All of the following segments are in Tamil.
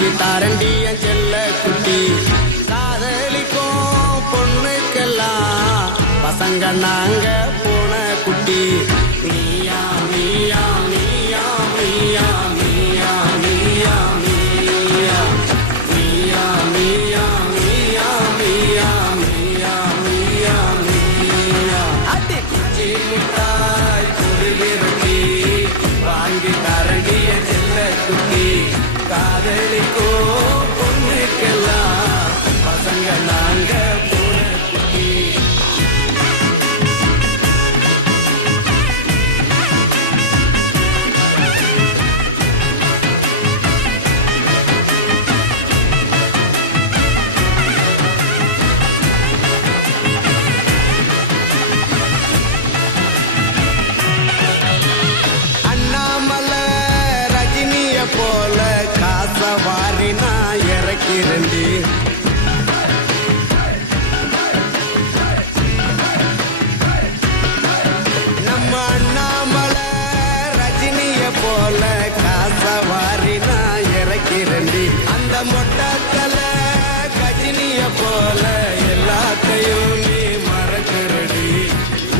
வாங்கி தாரண்டி என் செல்ல குட்டி. காதலிக்கும் பொண்ணுக்கெல்லாம் பசங்க நாங்க போன குட்டி. நீயா நீயா நீயா நீயா நீயா நீயா நீயா நீயா நீயா நீயா நீயா நீயா நீயா நீயா. அடி குச்சி முட்டாய் குருவி ரொட்டி வாங்கி தாரண்டி என் செல்ல குட்டி. காதலிக்கோ பொண்ணுக்கெல்லாம் பசங்க நாங்க போன குட்டி. அண்ணாமலை ரஜினிய போல காசவாரி நான் இறக்கிறண்டி. நம்ம அண்ணாமலை ரஜினிய போல காசவாரி நான் இறக்கிறண்டி. அந்த மொட்டத்தல கஜினிய போல எல்லாத்தையும் நீ மறக்கிறடி.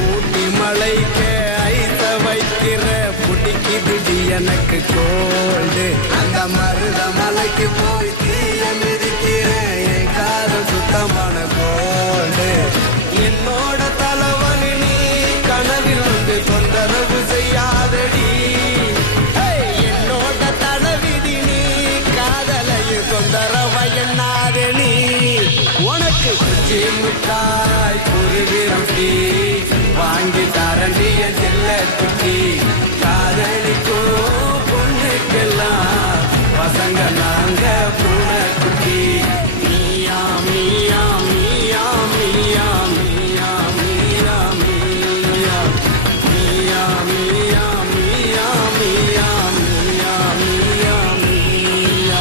ஊட்டி மலைக்கு ஐச வைக்கிற புடிக்குதுடி எனக்கு கோல்டு. அந்த மருத மலைக்கு போய் தீய மிதிக்கிறேன் என் காதல் சுத்தமான கோல்டு. என்னோட தலைவலி நீ கனவில் வந்து தொந்தரவு செய்யாதடி. என்னோட தலைவிதி நீ காதலையும் தொந்தரவை எண்ணாத நீ. உனக்கு குச்சி முட்டாய் குருவி ரொட்டி வாங்கி தாரண்டி என் செல்ல குட்டி. காதலிக்கோ பொண்ணுக்கெல்லாம் பசங்க நாங்க போன குட்டி. நீயா மீயா மீயா மீயா மீயா மீயா மீயா மீயா மீயா மீயா மீயா மீயா மீயா மீயா.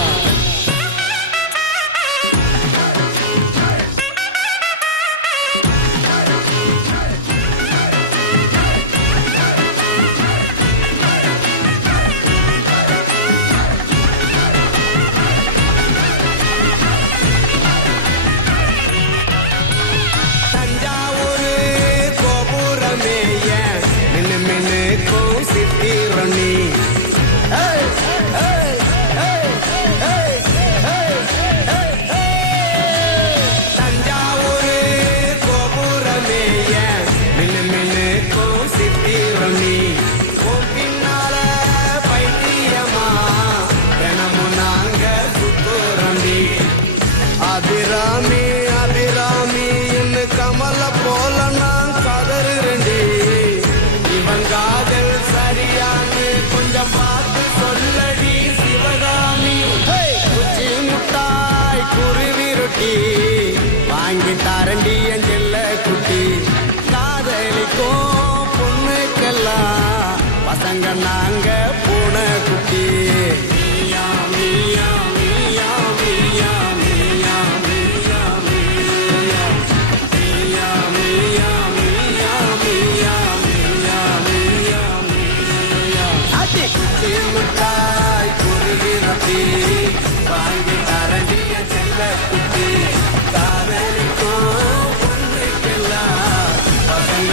தஞ்சாவூரு கோபுரமேய மின்னு மின்னுக்கும் சித்திரணி. தஞ்சாவூரு கோபுரமேய மின்னு மின்னுக்கும் சித்திரணி. பின்னால பைத்தியமா தினமும் நாங்க சுத்துறண்டி. அபிராமி அபிராமி என்று கமல போல நான் கதறுறண்டி. இவன் காதல் சரியான்னு கொஞ்சம் பார்த்து சொல்லடி சிவகாமி. குச்சி முட்டாய் குருவி ரொட்டி வாங்கி தாரண்டி என் செல்ல குட்டி. காதலிக்கும் பொண்ணுக்கெல்லாம் பசங்க நாங்க போன குட்டி. நீயா நீயா நீயா நீயா நீயா நீயா நீயா நீயா நீயா நீயா நீயா நீயா நீயா நீயா. அடி குச்சி முட்டாய் குருவி ரொட்டி வாங்கி தாரண்டி என் செல்ல குட்டி. காதலிக்கும் பொண்ணுக்கெல்லாம் பசங்க